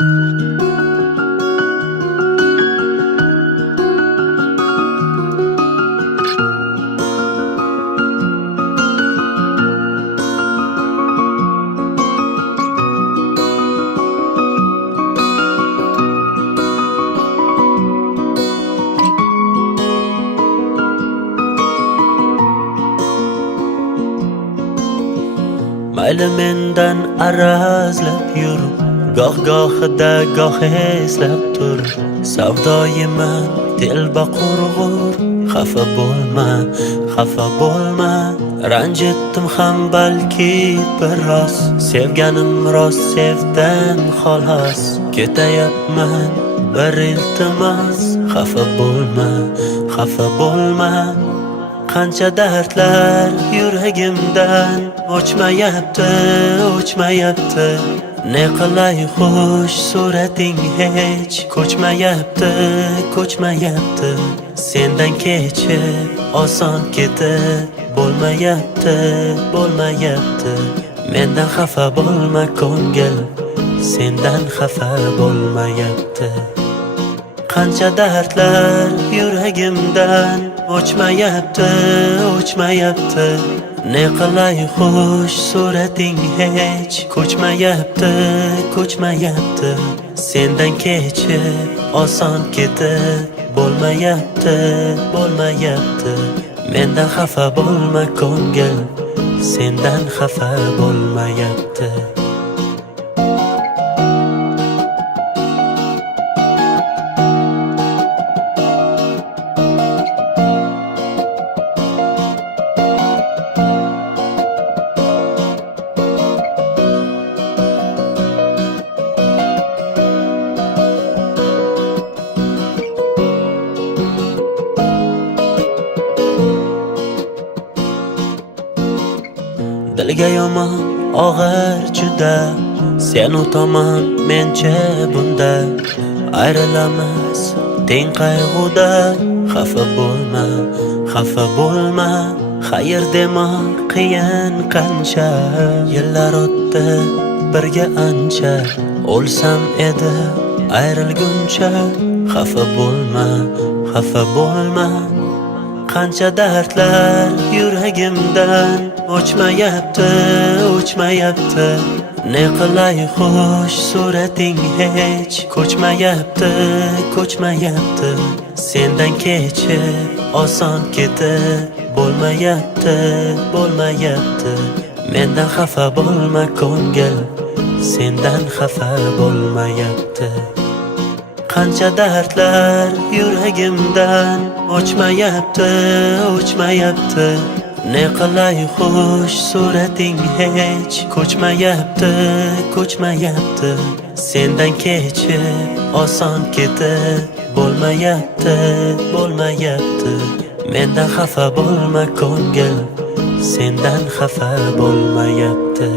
Mayli mendan arazlab yur, goh-gohida goh eslab tur. Savdoyiman telba qurg'ur, xafa bo'lma. Ranjitdim ham balki biroz, sevganim rost sevdan xolos. Ketayapman bir iltimos, xafa bo'lma. Qancha dardlar yuragimdan o'chmayapti. Ne qilay xush surating hech ko'chmayapti. Sendan kechib oson ketib bo'lmayapti. Mendan xafa bo'lma ko'ngil, sendan xafa bo'lmayapti. Qancha dardlar yuragimdan o'chmayapti. Ne qilay xush surating hech ko'chmayapti. Sendan kechib oson ketib bo'lmayapti. Mendan xafa bo'lma ko'ngil, sendan xafa bo'lmayapti. Dilga yomon og'ir juda, sen u tomon mencha bunda. Ayrilamiz teng qayg'uda, xafa bo'lma. Xayr demoq qiyin qancha, yillar o'tdi birga ancha. O'lsam edi ayrilguncha, xafa bo'lma. Qancha dardlar yuragimdan o'chmayapti. Ne qilay xush surating hech ko'chmayapti. Sendan kechib oson ketib bo'lmayapti. Mendan xafa bo'lma ko'ngil, sendan xafa bo'lmayapti. Qancha dardlar yuragimdan o'chmayapti. Ne qilay xush surating hech ko'chmayapti. Sendan kechib oson ketib bo'lmayapti. Mendan xafa bo'lma ko'ngil, sendan xafa bo'lmayapti.